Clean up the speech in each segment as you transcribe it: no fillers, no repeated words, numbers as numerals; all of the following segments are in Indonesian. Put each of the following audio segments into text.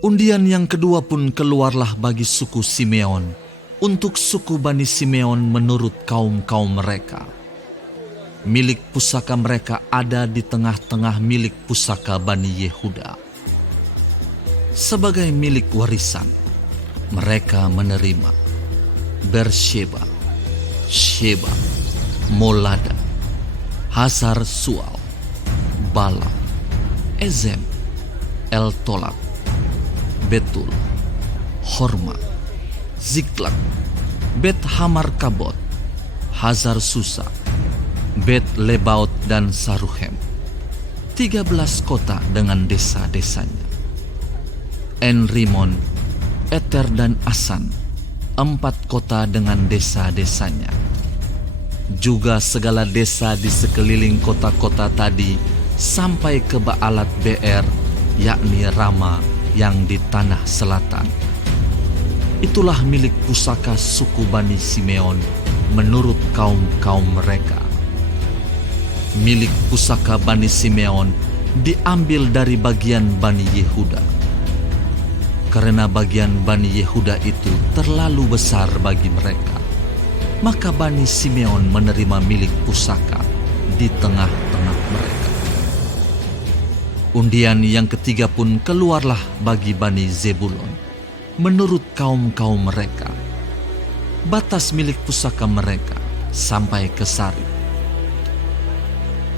Undian yang kedua pun keluarlah bagi suku Simeon, untuk suku Bani Simeon menurut kaum-kaum mereka. Milik pusaka mereka ada di tengah-tengah milik pusaka Bani Yehuda. Sebagai milik warisan, mereka menerima Bersheba, Sheba, Molada, Hazar Sual, Bala, Ezem, El-Tolat, Betul, Horma, Ziklag, Bet Hamar Kabot, Hazar Susa, Bet Lebaot dan Saruhem. 13 kota dengan desa-desanya. En-Rimon, Eter dan Asan, 4 kota dengan desa-desanya. Juga segala desa di sekeliling kota-kota tadi sampai ke Baalat Beer, yakni Rama yang di tanah selatan. Itulah milik pusaka suku Bani Simeon menurut kaum-kaum mereka. Milik pusaka Bani Simeon diambil dari bagian Bani Yehuda. Karena bagian Bani Yehuda itu terlalu besar bagi mereka, maka Bani Simeon menerima milik pusaka di tengah-tengah mereka. Undian yang ketiga pun keluarlah bagi Bani Zebulon, menurut kaum-kaum mereka. Batas milik pusaka mereka sampai ke Sari.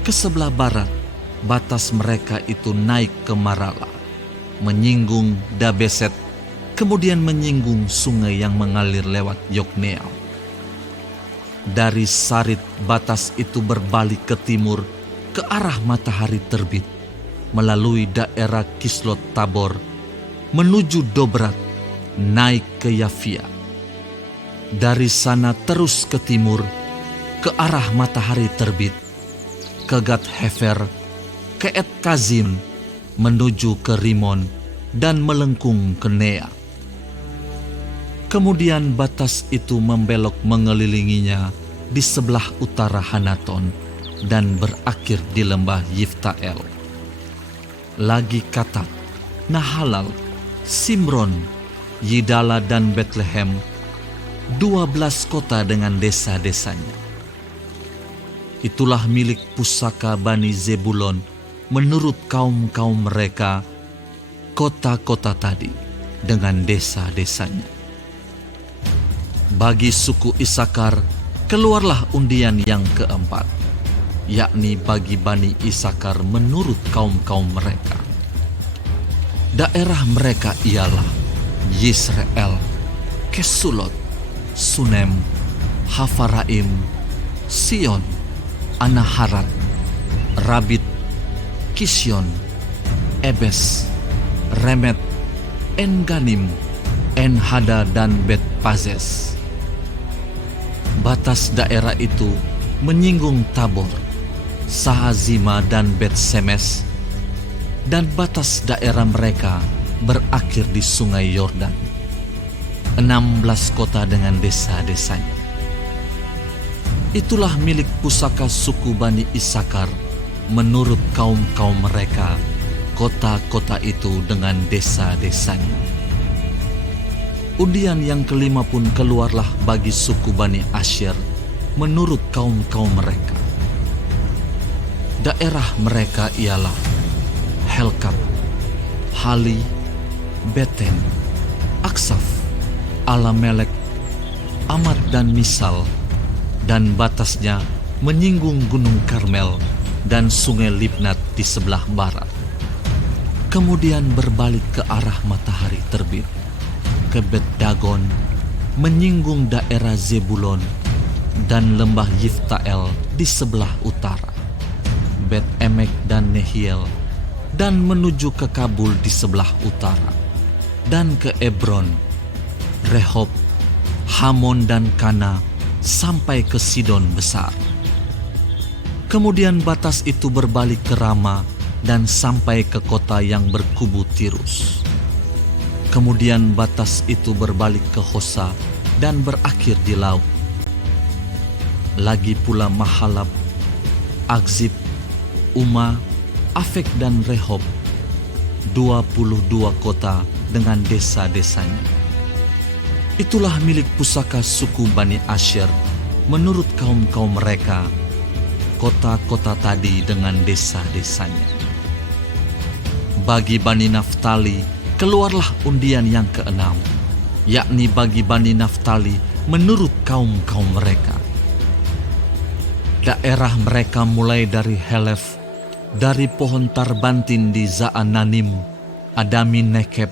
Ke sebelah barat, batas mereka itu naik ke Marala, menyinggung Dabeset, kemudian menyinggung sungai yang mengalir lewat Yokneam. Dari Sarit batas itu berbalik ke timur, ke arah matahari terbit, melalui daerah Kislot Tabor, menuju Dobrat, naik ke Yafia. Dari sana terus ke timur, ke arah matahari terbit, ke Gat Hefer, ke Et Kazim, menuju ke Rimon, dan melengkung ke Nea. Kemudian batas itu membelok mengelilinginya di sebelah utara Hanaton, dan berakhir di lembah Yiftael. Lagi Katat, Nahalal, Simron, Yidala dan Betlehem, 12 kota dengan desa-desanya. Itulah milik pusaka Bani Zebulon menurut kaum-kaum mereka, kota-kota tadi dengan desa-desanya. Bagi suku Isakar keluarlah undian yang keempat, yakni bagi Bani Isakar menurut kaum-kaum mereka. Daerah mereka ialah Yisrael, Kesulot, Sunem, Hafaraim, Sion, Anaharat, Rabit, Kisyon, Ebes, Remet, En-Ganim, En-Hada dan Bet-Pazes. Batas daerah itu menyinggung Tabor, Sahazima dan Bet-Semes, dan batas daerah mereka berakhir di sungai Yordan. 16 kota dengan desa-desanya. Itulah milik pusaka suku Bani Isakar menurut kaum-kaum mereka, kota-kota itu dengan desa-desanya. Undian yang kelima pun keluarlah bagi suku Bani Asyer menurut kaum-kaum mereka. Daerah mereka ialah Helkat, Hali, Beten, Aksaf, Alamelek, Amat dan Misal, dan batasnya menyinggung Gunung Karmel dan sungai Libnat di sebelah barat. Kemudian berbalik ke arah matahari terbit, ke Bet Dagon, menyinggung daerah Zebulon, dan lembah Yiftael di sebelah utara, Bet Emek dan Nehiel, dan menuju ke Kabul di sebelah utara, dan ke Ebron, Rehob, Hamon dan Kana, sampai ke Sidon besar. Kemudian batas itu berbalik ke Rama dan sampai ke kota yang berkubu Tirus. Kemudian batas itu berbalik ke Hosa dan berakhir di laut. Lagi pula Mahalab, Akzib, Uma, Afek dan Rehob, 22 kota dengan desa-desanya. Itulah milik pusaka suku Bani Asyer menurut kaum-kaum mereka, kota-kota tadi dengan desa-desanya. Bagi Bani Naftali, keluarlah undian yang keenam, yakni bagi Bani Naftali menurut kaum-kaum mereka. Daerah mereka mulai dari Helef, dari pohon Tarbantin di Zaananim, Adami Nekeb,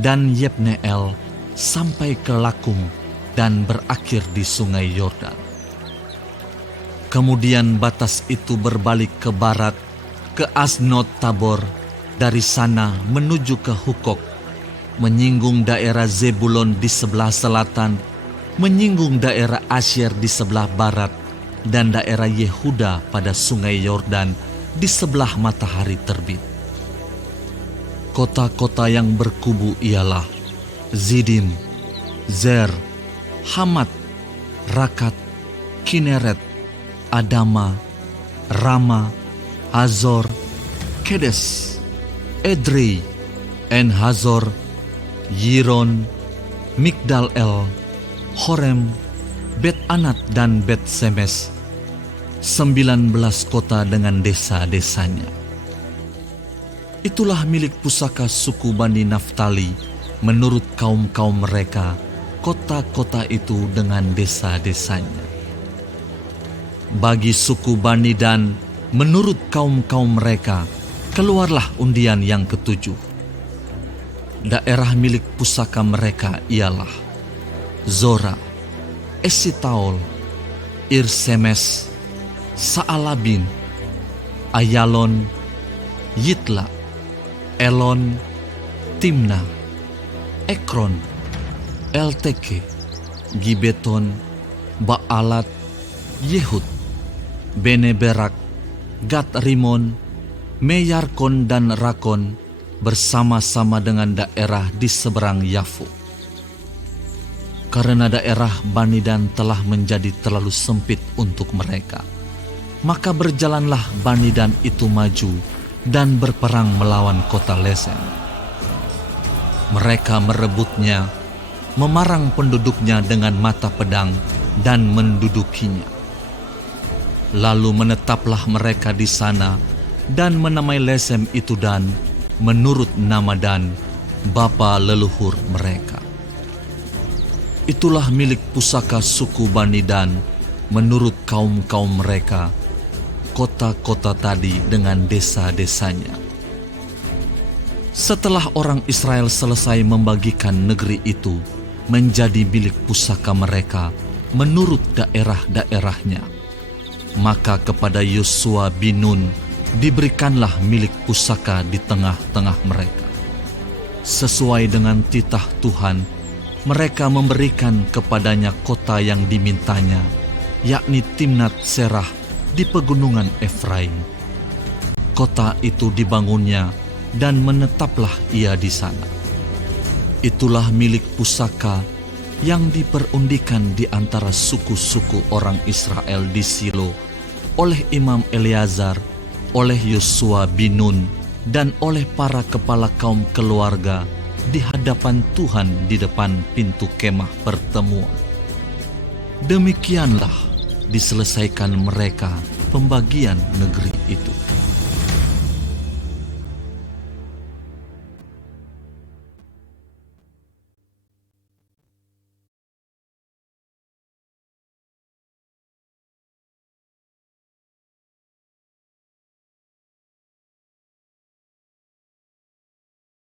dan Yebneel, sampai ke Lakum dan berakhir di sungai Yordan. Kemudian batas itu berbalik ke barat, ke Asnot Tabor, dari sana menuju ke Hukok, menyinggung daerah Zebulon di sebelah selatan, menyinggung daerah Asyer di sebelah barat, dan daerah Yehuda pada sungai Yordan di sebelah matahari terbit. Kota-kota yang berkubu ialah Zidim, Zer, Hamat, Rakat, Kineret, Adama, Rama, Hazor, Kedes, Edrei, En-Hazor, Yiron, Migdal-El, Horem, Bet-Anat dan Bet-Semes, 19 kota dengan desa-desanya. Itulah milik pusaka suku Bani Naftali menurut kaum-kaum mereka, kota-kota itu dengan desa-desanya. Bagi suku Bani Dan menurut kaum-kaum mereka, keluarlah undian yang ketujuh. Daerah milik pusaka mereka ialah Zora, Esitaol, Irsemes, Saalabin, Ayalon, Yitla, Elon, Timna, Ekron, Elteke, Gibeton, Baalat, Yehud, Beneberak, Gat Rimon, Meyarkon dan Rakon bersama-sama dengan daerah di seberang Yafu. Karena daerah Bani Dan telah menjadi terlalu sempit untuk mereka, maka berjalanlah Bani Dan itu maju dan berperang melawan kota Lesem. Mereka merebutnya, memarang penduduknya dengan mata pedang dan mendudukinya. Lalu menetaplah mereka di sana dan menamai Lesem itu Dan menurut nama Dan, bapa leluhur mereka. Itulah milik pusaka suku Bani Dan menurut kaum-kaum mereka, kota-kota tadi dengan desa-desanya. Setelah orang Israel selesai membagikan negeri itu menjadi milik pusaka mereka menurut daerah-daerahnya, maka kepada Yosua bin Nun diberikanlah milik pusaka di tengah-tengah mereka. Sesuai dengan titah Tuhan, mereka memberikan kepadanya kota yang dimintanya, yakni Timnat Serah di pegunungan Efraim. Kota itu dibangunnya dan menetaplah ia di sana. Itulah milik pusaka yang diperundikan di antara suku-suku orang Israel di Silo oleh Imam Eleazar, oleh Yosua bin Nun, dan oleh para kepala kaum keluarga di hadapan Tuhan di depan pintu kemah pertemuan. Demikianlah diselesaikan mereka pembagian negeri itu.